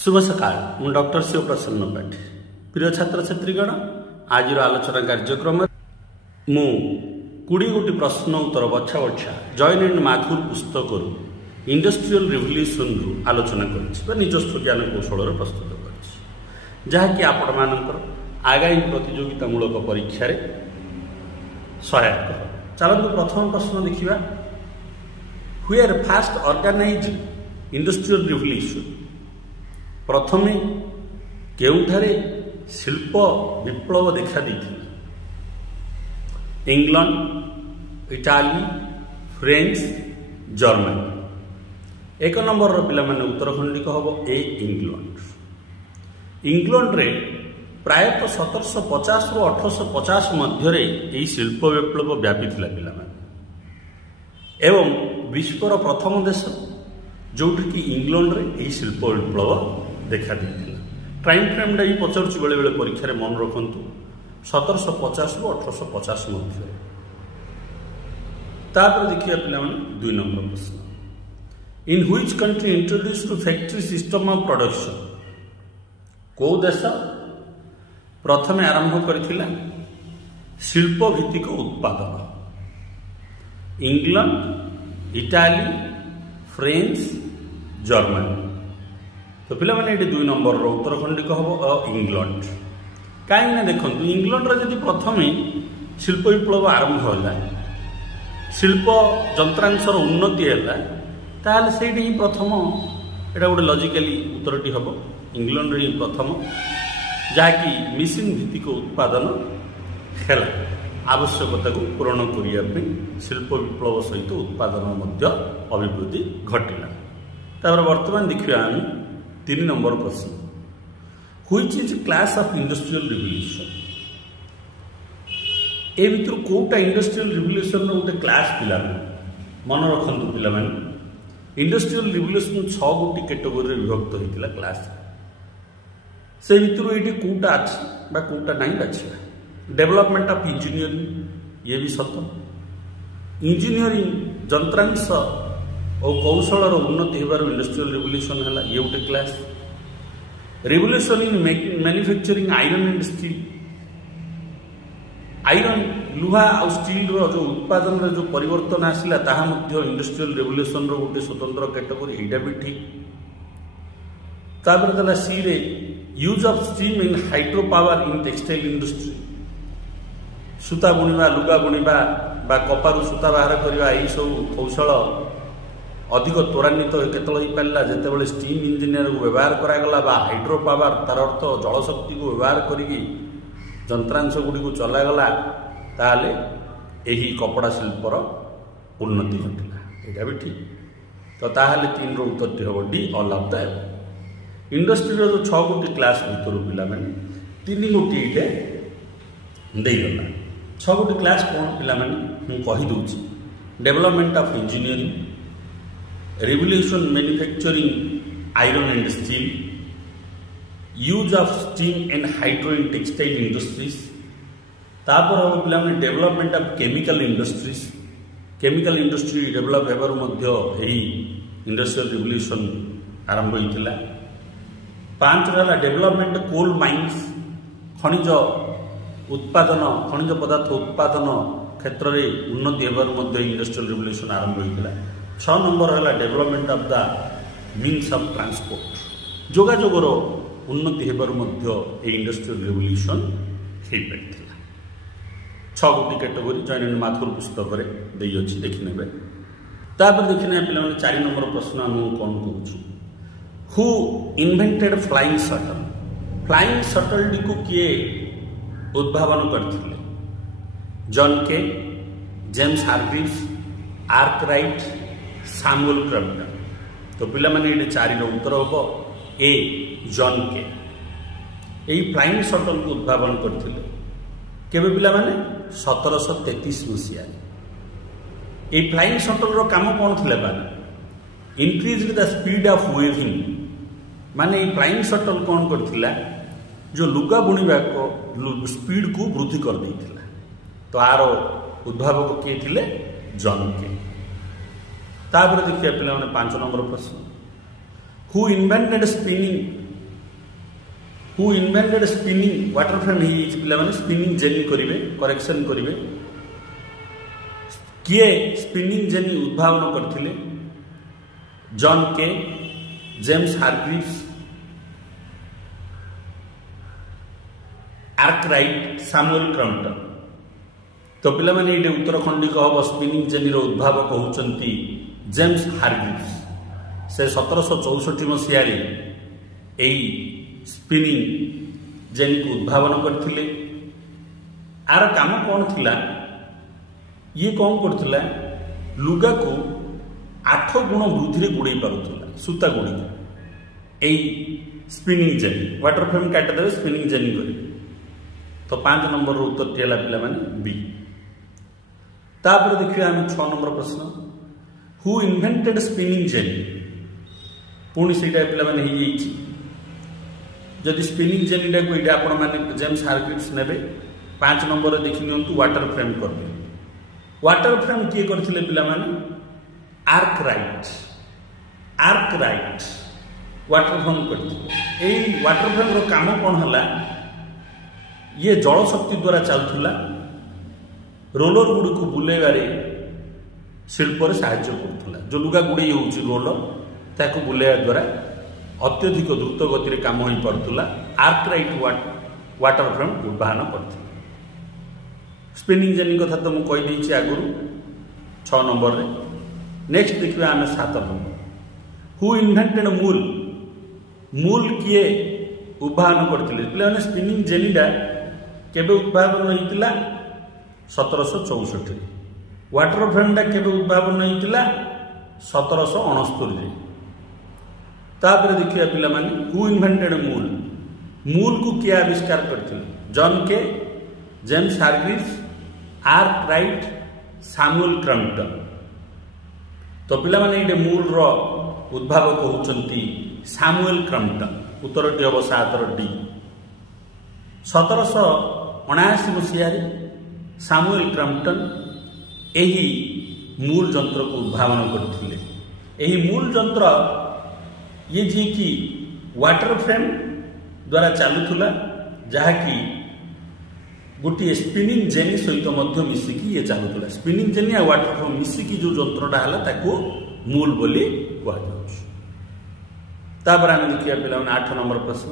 शुभ सकाळ मु डॉक्टर शिव प्रसन्न पाठी प्रिय छात्र छात्रीगण आज आलोचना कार्यक्रम मु 20 गोटी प्रश्न उत्तर बछा बछा जॉइन एंड माथुर पुस्तक इंडस्ट्रियल रिवोल्यूशन रु आलोचना कर निजस्व ज्ञान कौशल प्रस्तुत कर जहाँकि आपण मानकर आगामी प्रतियोगितामूलक परीक्षा रे सहायक। चलतु प्रथम प्रश्न देखिबा where first organised industrial revolution प्रथमे केउठारे शिल्प विप्लव देखा देथिला इंग्लैंड इटाली फ्रेंच जर्मनी। एक नंबर पिला माने उत्तर खंडिक हम ए इंग्लैंड रे प्रायतः 1750 रु 1850 मध्य यही शिल्प विप्लव व्यापी पिला एवं विश्वर प्रथम देश जोठी कि इंग्लैंड रे यही शिल्प विप्लव देखा देथिला। टाइम फ्रेमटा भी पचार बेले बेले परीक्षा मन रखु 1750 रु 1850 मध्य। तापर देखिए पिला माने 2 नंबर प्रश्न in which country introduce to factory system of production को देश प्रथमे आरंभ करथिला शिल्प भित्तिक उत्पादन इंग्लैंड इटाली फ्रेंच जर्मनी। तो पिला माने 2 नंबर रो उत्तर खंडिक हम इंग्लैंड कहीं देखो इंग्लैंड रे जदि प्रथमे शिल्प विप्लव आरंभ होला शिल्प जंत्रांशर उन्नति है ताहले सेठी ही प्रथम एटा गोटे लॉजिकली उत्तरटी हम इंग्लैंड रे प्रथम जहाँकि मिशिन भित्तिक उत्पादन है आवश्यकता को पूरण करने शिल्प विप्लव सहित उत्पादन अभिवृद्धि घटिला। तापर वर्तमान देखिए आम 3 नंबर प्रश्न which is class of industrial revolution ए भितर कोटा इंडस्ट्रियल रिवोल्यूशन गोटे क्लास पिला मन रखु पिला इंडस्ट्रियल रिवोल्यूशन 6 गोटी कैटेगोरी विभक्त होता क्लास से भितर ये कौटा अच्छी कौटा नहीं बाछा। डेवलपमेंट ऑफ इंजीनियरिंग ये भी सत इंजीनियरिंग जंत्रांश और कौशल उन्नति होबार इंडस्ट्रियल रिवोल्यूशन है ये गोटे class. Revolution in manufacturing iron and steel iron लुहा और स्टील रो जो उत्पादन रे जो परिवर्तन आसिला ताहा मध्य इंडस्ट्रियल रिवोल्यूशन रो गोटे स्वतंत्र कैटेगोरी एटा भी ठीक। तापर दला सी रे use of steam in hydro power in textile industry सूता बुणिबा लुगा बुणिबा बा कपारू सूता बाहर करबा एई सब कौशल अधिक त्वरान्वित केतल हो पारा जिते स्टीम इंजीनियर को व्यवहार करागला बा हाइड्रो पावर तार अर्थ जलशक्ति को व्यवहार करी जंत्रांश गुड़ी को चलागला ताहले एही कपड़ा शिल्पर उन्नति घटिला एटा भी ठीक। तो ताहले 3 रो उत्तर हम D all of the industry जो 6 गोटी क्लास भर पिला 3 गोटी ये देगला 6 गोटी क्लास कौन पिला मुझे development of engineering revolution manufacturing iron and steel use of steam and hydro in textile industries. तापर हम पिला development of chemical industries chemical industry develop होबार मध्य इंडस्ट्रियल रिवोल्यूशन आरंभ होता। 5 रहा डेवलपमेंट कोल माइन्स खनिज उत्पादन खनिज पदार्थ उत्पादन क्षेत्र में उन्नति होबार इंडस्ट्रियल रिवोल्यूशन आरंभ होता। 6 नंबर है development of the means of transport जोगाजोगर उन्नति होबार इंडस्ट्रियल रिवोल्यूशन हो पाता। 6 गोटी कैटेगोरी जॉइन एंड माथुर पुस्तक में देखने तापर देखने पे 4 नंबर प्रश्न आम कौन करूँ who invented flying shuttle T को किए उद्भावन करथिले जॉन के जेम्स हार्ग्रीव्स आर्कराइट सैमुअल क्रम्पटन। तो पिला माने ये 4 रो उत्तर हम ए जॉन के यही फ्लाइंग शटल को उद्भावन करथिले केबे पिला माने 1733 मसीहा। ये फ्लाइंग शटल रो काम कौन थिले माने increase the speed of weaving माने फ्लाइंग शटल कौन करथिला जो लुगा बुणिबा को स्पीड को वृद्धि कर देथिला। तो आरो उद्भावक किए थिले जॉन के। तापर देखिए पिला 5 नंबर प्रश्न who invented spinning who invented spinning water frame ही पे स्पिनिंग जेनी करेंगे करेक्शन करेंगे किए स्पिनिंग जेनी उद्भावन करथिले जॉन के James Hargreaves Arkwright Samuel Crompton तो पिला माने ये उत्तर खंडिक हम स्पिनिंग जेनी उद्भावक होउचंती जेम्स हारग्रीव्स से 1764 मसीह स्पिनिंग जेनी को उद्भावन करथिले आर काम कौन थिला ये कौन करथिला लुगा को 8 गुण वृद्धि रे गुड़े पारुथिला सूता गुड़ी ए स्पिनिंग जेनी वाटर फ्रेम काटिदेवे स्पिनिंग जेनी करी तो 5 नंबर उत्तर टेला पिला माने बी। तापर देखिए आम 6 नंबर प्रश्न हु इन्वेंटेड स्पिनिंग जेनी पुणी से पिला माने ही जदि स्पिनिंग जेनीटा को ये आपण मैंने जेम्स हारग्रीव्स नेबे 5 नंबर देखि नियंतु वाटर फ्रेम कर दे वाटर फ्रेम किए करथिले पिला माने आर्कराइट वाटर फ्रेम करथिले एई वाटर फ्रेम रो काम कोन हला ये जल शक्ति द्वारा चलुला रोलर गुड़ी को बुलेबारे शिल्प साहाय्य करुला जो लुगा गुड़ी होउची रोलर ताको बुलेवा द्वारा अत्यधिक द्रुत गति रे काम हो पड़ुला आर्कराइट वाटर फ्रेम उद्भावन करथिले स्पिनिंग जेनी कथा तो मु कहि दैछि आगुरु 6 नंबर रे। नेक्स्ट देखिबा आमे 7 नंबर हु इन्वेंटेड मूल किए उद्भावन करथिले पिलाने स्पिनिंग जेनीडा केबे उद्भावन होइतिला 1764 रे वाटर फ्रेमडा केबे उद्भावन होइतिला 1769 रे। तापर देखिए पिला माने हु इन्वेंटेड मूल को किए आविष्कार करथिले जॉन के James Hargreaves Arkwright Samuel Crompton तो पिला माने ये मूल रो उद्भावक होउचंती सैमुअल क्रम्पटन उत्तरटी हम 7 डी। 1779 मसीह सैमुअल क्रम्पटन एही मूल जंत्र को उद्भावन करथिले एही मूल जंत्र ये जी की वाटर फ्रेम द्वारा चलुला जहाँकि गोटे स्पिनिंग जेनी सहित मिसिकी ये चलुला स्पिनिंग जेनी आ वाटर फ्रेम मिसिकी जो जंत्रटा है ताको मूल बोली कहुपर आम देखिए पे 8 नंबर प्रश्न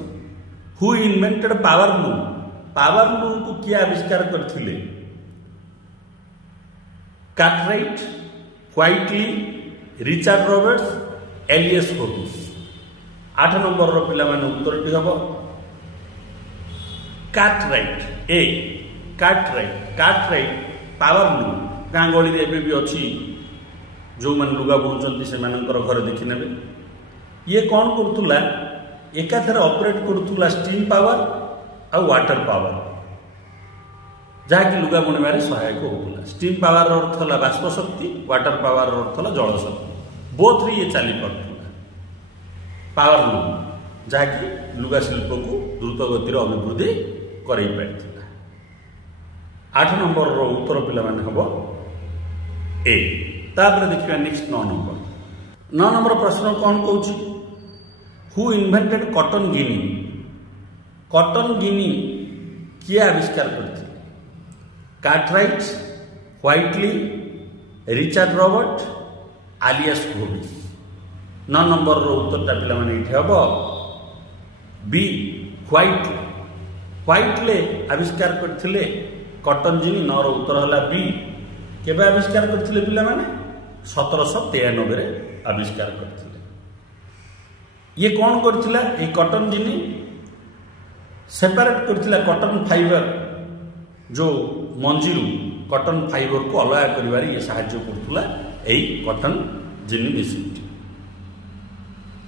हु इन्वेंटेड पावर लूम को किए आविष्कार करथिले Cartwright Whitley Richard Roberts Elias होबिस 8 नंबर रो पिला माने उत्तरटी हबो कार्टराइट पावर लूम गाँ गली रे एबे भी अछि जो मन लुगा बुणुचंती से मानकर घर देखि नेबे ये कौन करतुला एकाथरे ऑपरेट करतुला स्टीम पावर आ वाटर पावर जहाँकि लुगा बुणवारे सहायक होतुला स्टीम पावर अर्थ होला बाष्प शक्ति वाटर पावर अर्थ होला जल शक्ति बोथ रे ये चली पड़तुला पावर लूम जहाँकि लुगा शिल्प को द्रुत गतिर अभिवृद्धि करई पारथिला। 8 नंबर रो उत्तर पिला माने हबो ए। तापर देखिबा नेक्स्ट 9 नंबर प्रश्न कौन कहूँ हु इन्वेंटेड कॉटन गिनी किए आविष्कार करथिले Cartwright Whitley Richard Robert Elias होबिस 9 नंबर रो उत्तरटा पिला माने इथे हबो बी व्हाइटले आविष्कार करथिले कॉटन जिनी 9 रो उत्तर हला बी केबे आविष्कार करथिले पिला माने 1793 रे आविष्कार करथिले ये कौन करथिला ए कॉटन जिनी सेपरेट करथिला कॉटन फाइबर जो मंजीरू कॉटन फाइबर को अलग करिवारी ये सहाय्य करथुला एई कॉटन जिनी मेसिन।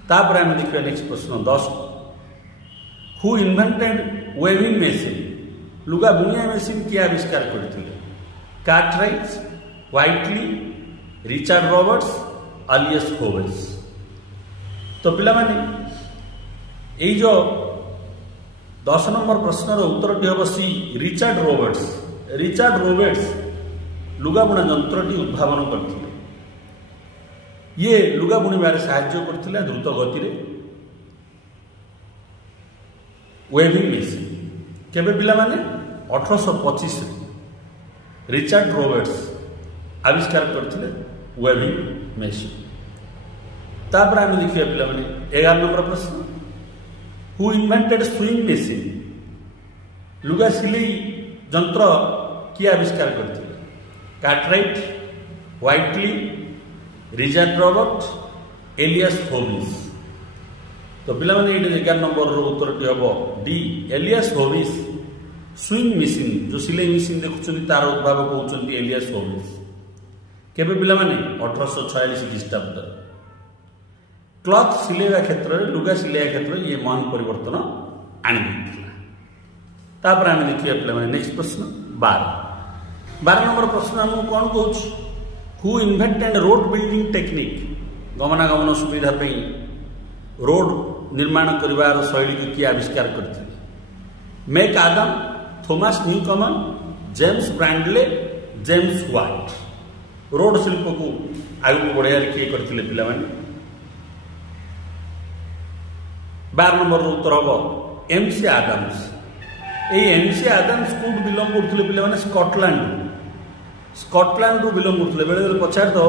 तापर हम देखिए नेक्स्ट प्रश्न 10 हु इन्वेंटेड वेविंग मेसिन लुगा बुनिया मेसिन किए आविष्कार करथिले Cartwright Whitley Richard Roberts Elias hobbies तो पिला माने एई जो 10 नंबर प्रश्न उत्तरटी हम सी रिचार्ड रॉबर्ट्स लुगा बुणा जंत्रटी उद्भावन करथिले ये लुगा बुणिबारे साहाय्य करथिला द्रुत गति रे वेविंग मेसीन केबे पिला माने 1825 रिचर्ड रॉबर्ट्स आविष्कार करथिले वेविंग मेसीन। तापर आम देखिए पिला माने 11 नंबर प्रश्न हु इन्वेंटेड सुइंग मेसीन लुगा सिलाई यंत्र किए आविष्कार करथिले कार्टराइट व्हाइटली रिचर्ड रॉबर्ट एलियस होविस। तो पिला माने 11 नंबर उत्तर हम डी एलियस होविस सुइंग मेसीन जो सिलाई मेसीन देखुं तार उद्भावक होउछन्ती एलियस होविस केबे पिला माने 1846 ख्रीष्टाब्द। क्लथ सिलेवा क्षेत्र में लुगा सिलेवा क्षेत्र में ये महान परिवर्तन आनी तापर आम देखिए पे नेक्स्ट प्रश्न 12 नंबर प्रश्न आम कौन कौच who invented road building technique गमनागमन सुविधा रोड निर्माण कर शैली को किए आविष्कार करते McAdam Thomas Newcomen James Brindley James Watt road शिल्प को आगे बढ़ाया किए करते पिला 12 नंबर उत्तर हम एमसी आदम्स ये एमसी आदम्स कौट बिलंग करते पे स्कटलैंड रू बिलंग करते बेले बेले पचार तो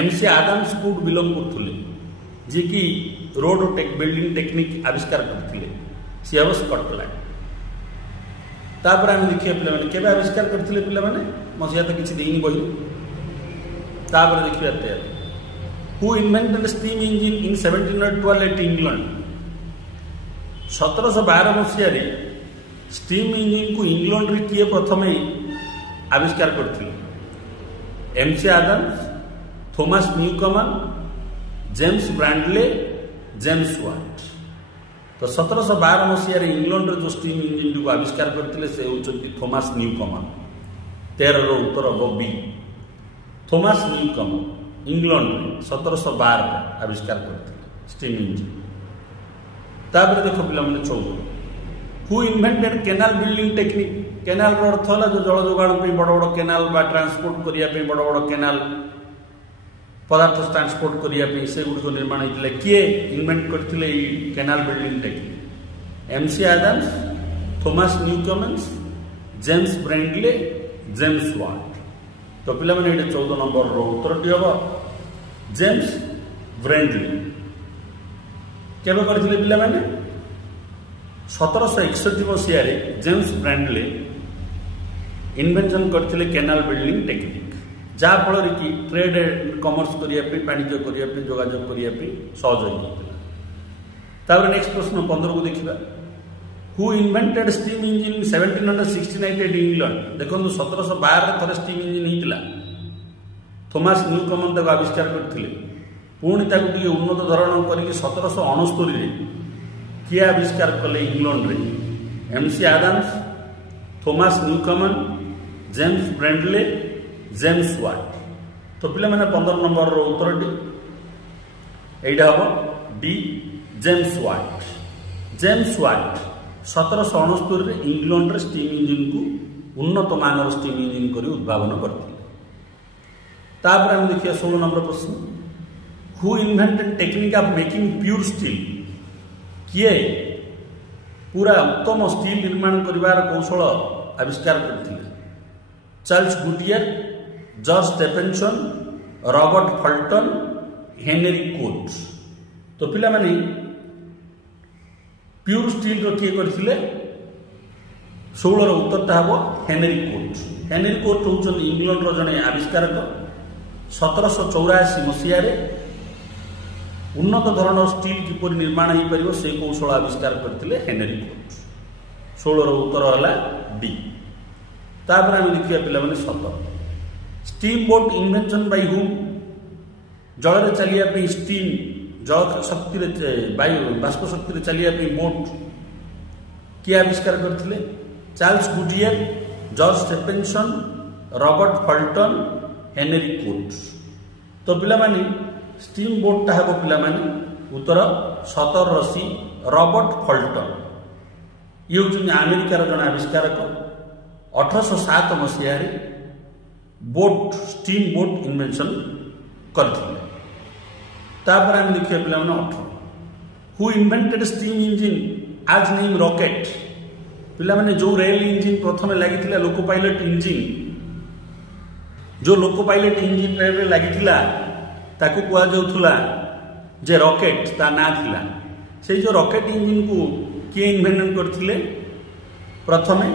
एमसी आदम्स कौट बिलंग करते जी कि रोड बिल्डिंग टेक्निक आविष्कार करते सी हम स्कटलैंड। तापर आम देखिए पे केबे आविष्कार करते पे मसीहा तो किसी देनी बही तापर देखिए तैयार who invented steam engine in 1712 at England 1712 मसीह स्टीम इंजिन को इंग्लैंड रे किए प्रथम आविष्कार करते McAdams Thomas Newcomen James Brindley James Watt. तो 1712 मसीह इंग्लैंड रे जो स्टीम इंजिन को आविष्कार करते से होचंती थॉमस न्यूकमन। 13 उत्तर हम बी थॉमस न्यूकमन इंग्लैंड में 1712 आविष्कार करते स्टीम इंजिन। तापर देखो पिला 14 who invented canal building technique canal अर्थ है जो जल जोगाण बड़ बड़ केनाल बा ट्रांसपोर्ट करने बड़ बड़ केनाल पदार्थ ट्रांसपोर्ट करने से गुड़ निर्माण होता किए इन्वेंट करते canal building technique McAdams Thomas Newcomens James Brindley James Watt. तो पिला 14 नंबर उत्तर हम जेम्स ब्रांडले केबे करथिले पिला माने 1761 मसीह जेम्स ब्रांडले इन्वेंशन करथिले केनाल बिल्डिंग टेक्निक जहाँ फल कि ट्रेड कमर्स करने वाणिज्य करने जोगाजोग करने सहज होता। नेक्स्ट प्रश्न 15 को देखा who invented steam engine 1769 at England देखो 1712 थे स्टीम इंजिन होता थॉमस न्यूकमन तक आविष्कार करते पुणी टे उन्नत धरण कर 1769 किए आविष्कार कले इंग्लैंड रे McAdams Thomas Newcomen James Brindley James Watt. तो पिला 15 नंबर उत्तर यहाँ हम D James Watt. James Watt 1769 England रे स्टीम इंजिन को उन्नत मानर स्टीम इंजिन कर उद्भावन करते। तापर हम देखिए 16 नंबर प्रश्न who invented technique of making pure steel किए पूरा उत्तम स्टील निर्माण करिवार कौशल आविष्कार करते Charles Goodyear George Stephenson Robert Fulton Henry कोच। तो पिला माने प्योर स्टील रो किए करथिले 16 उत्तरटा हम हेनरी कोच। हेनरी कोच होउछन इंग्लैंड रो जने आविष्कारक 1784 मसीह उन्नत धरण स्टील किपर निर्माण हो पार से कौशल आविष्कार करते हेनरी कोच। 16 उत्तर है डी। तापर आम देखिए पे 17 steam boat invention by whom जल चलिया स्टीम जल शक्ति वायु बाष्प शक्ति चलिया बोट किए आविष्कार करते Charles Goodyear George Stephenson Robert Fulton Henry कोच। तो पिला माने स्टीम बोटा हम पिला माने उत्तर 17 सी रॉबर्ट फल्टन ये हूँ अमेरिकार जन आविष्कारक 1807 मसीह बोट स्टीम बोट इन्वेंशन करथिले। तापर हम देखिए पिला 18 हु इन्वेंटेड स्टीम इंजिन आज नेम रॉकेट पिलामाने जो रेल इंजिन प्रथम लगी लोको पायलट इंजिन जो लोको पायलट इंजिन रे लगी ताकू कुआ जाउथुला जे रॉकेट ता ना थिला से जो रॉकेट इंजिन को किए इन्वेंशन करथिले प्रथमे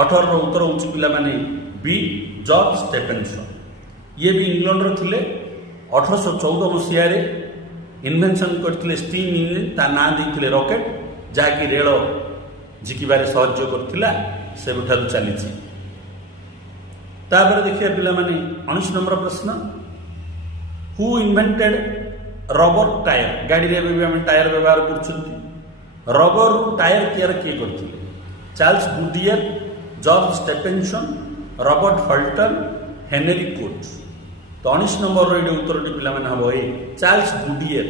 18 रो उत्तर उच्च पिला माने बी जॉर्ज स्टेफेनसन ये भी इंग्लैंड रो थिले 1814 मसिया रे इन्वेंशन करथिले स्टीम इंजिन ता ना देथिले रॉकेट जाकी रेल जिकिबारे सहयोग करथिला से उठारू चलीछि। तापर देखिए पिला माने 19 नंबर प्रश्न हु इन्वेंटेड रबर टायर गाड़ी रे भी हम टायर व्यवहार करछुंती रबर टायर तैयार किए करथिले Charles Goodyear George Stephenson Robert Fulton Henry Cort. तो 19 नंबर रो उत्तर पिला माने हबो ए चार्ल्स गुडियर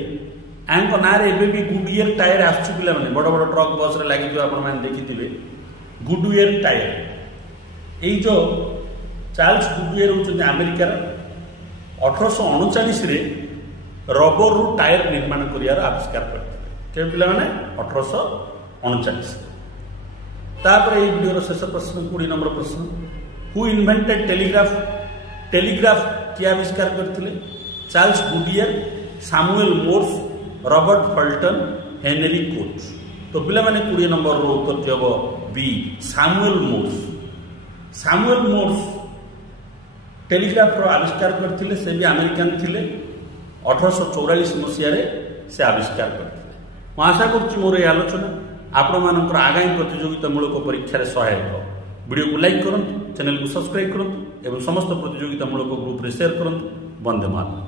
आंक नारे एबे भी गुडियर टायर आसु पिला माने बड़ बड़ ट्रक बस रे लागि जो आपण माने देखिथिबे गुडियर टायर एई जो चार्ल्स गुडियर होचନ୍ତି अमेरिकार 1839 रे रबर रु टायर निर्माण करियार आविष्कार करथिले के पिला माने 1839। तापर एई वीडियो रो शेष प्रश्न 20 नंबर प्रश्न हु इन्वेंटेड टेलीग्राफ किया आविष्कार करथिले Charles Goodyear Samuel Morse Robert Fulton Henry Cort. तो पिला माने 20 नंबर रो उत्तर हबो बी सामुएल मोर्स टेलीग्राफ रो आविष्कार करथिले से भी अमेरिकन थिले 1844 मसिया रे से आविष्कार करथिले। मैं आशा करछि मोर ए आलोचना आपण मानकर आगामी प्रतियोगितामूलक परीक्षा रे सहायक वीडियो को लाइक करंतु चैनल को सब्सक्राइब करंतु एवं समस्त प्रतियोगितामूलक ग्रुप रे शेयर करंतु। वंदे मातरम।